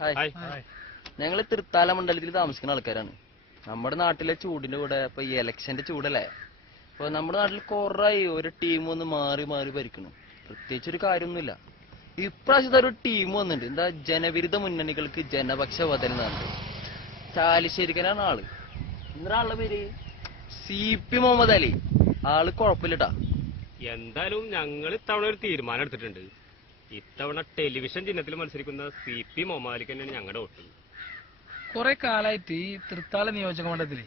Hi. ഞങ്ങള് തൃത്താല മണ്ഡലത്തിൽ താമസിക്കുന്ന ആൾക്കാരാണ്. നമ്മുടെ നാട്ടിലെ ചൂടിന്റെ കൂടെ ഇപ്പൊ ഈ ഇലക്ഷന്റെ ചൂടല്ലേ, അപ്പൊ നമ്മുടെ നാട്ടിൽ കൊറേ ഒരു ടീം ഒന്ന് മാറി മാറി ഭരിക്കണം. പ്രത്യേകിച്ച് ഒരു കാര്യമൊന്നുമില്ല. ഇപ്രാവശ്യത്തെ ഒരു ടീം വന്നിട്ടുണ്ട്. എന്താ ജനവിരുദ്ധ മുന്നണികൾക്ക് ജനപക്ഷ ബദൽ ചാലിശ്ശേരിക്കനാണ് ആള്. എന്തിനാളുടെ പേര് CP മുഹമ്മദ് അലി. ആള് കുഴപ്പമില്ലട്ടാ. എന്തായാലും ഞങ്ങൾ ഇത്തവണ ഒരു തീരുമാനം എടുത്തിട്ടുണ്ട്. ഇത്തവണ ടെലിവിഷൻ ചിഹ്നത്തിൽ മത്സരിക്കുന്ന CP മുഹമ്മദ് അലിക്ക് തന്നെയാണ് ഞങ്ങളുടെ വോട്ട്. കുറെ കാലമായിട്ട് ഈ തൃത്താല നിയോജക മണ്ഡലത്തില്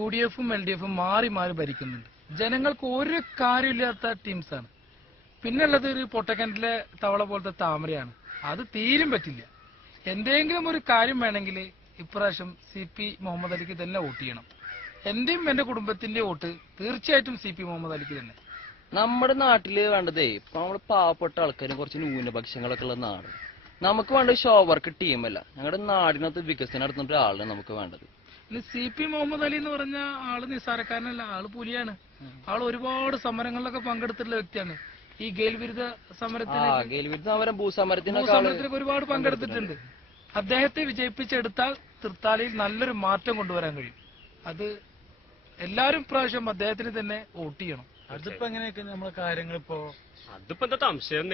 UDF-ഉം LDF-ഉം മാറി മാറി ഭരിക്കുന്നുണ്ട്. ജനങ്ങൾക്ക് ഒരു കാര്യമില്ലാത്ത ടീംസാണ്. പിന്നുള്ളത് ഒരു പൊട്ടക്കിണറ്റിലെ തവള പോലത്തെ താമരയാണ്. അത് തീരും പറ്റില്ല. എന്തെങ്കിലും ഒരു കാര്യം വേണമെങ്കിൽ ഇപ്രാവശ്യം CP മുഹമ്മദ് അലിക്ക് തന്നെ വോട്ട് ചെയ്യണം. എന്റെയും എന്റെ കുടുംബത്തിന്റെ വോട്ട് തീർച്ചയായിട്ടും CP മുഹമ്മദ് അലിക്ക് തന്നെ. നമ്മുടെ നാട്ടില് വേണ്ടതേ ഇപ്പൊ നമ്മള് പാവപ്പെട്ട ആൾക്കാരും കുറച്ച് ന്യൂനപക്ഷങ്ങളൊക്കെ ഉള്ള നാട്. നമുക്ക് വേണ്ടത് ഷോവർക്ക് ടീമല്ല, ഞങ്ങളുടെ നാടിനകത്ത് വികസനം നടത്തുന്ന ഒരാളാണ് നമുക്ക് വേണ്ടത്. CP മുഹമ്മദ് അലി എന്ന് പറഞ്ഞ ആള് നിസ്സാരക്കാരനല്ല, ആള് പുലിയാണ്. ആള് ഒരുപാട് സമരങ്ങളിലൊക്കെ പങ്കെടുത്തിട്ടുള്ള വ്യക്തിയാണ്. ഈ ഗേൽവിരുദ്ധ സമരത്തിന് ഭൂസമരത്തിനൊക്കെ ഒരുപാട് പങ്കെടുത്തിട്ടുണ്ട്. അദ്ദേഹത്തെ വിജയിപ്പിച്ചെടുത്താൽ തൃത്താലയിൽ നല്ലൊരു മാറ്റം കൊണ്ടുവരാൻ കഴിയും. അത് എല്ലാരും പ്രാവശ്യം അദ്ദേഹത്തിന് തന്നെ വോട്ട് ചെയ്യണം. അതിപ്പോ എങ്ങനെയൊക്കെ നമ്മളെ കാര്യങ്ങൾ അതിപ്പോ എന്താ സംശയം?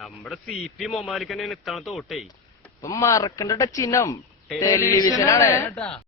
നമ്മുടെ CP മുഹമ്മദ് അലിക്ക് തന്നെയാണ് ഇത്തവണത്തെ വോട്ടേ. ഇപ്പൊ മറക്കണ്ട ചിഹ്നം ടെലിവിഷനാണ്.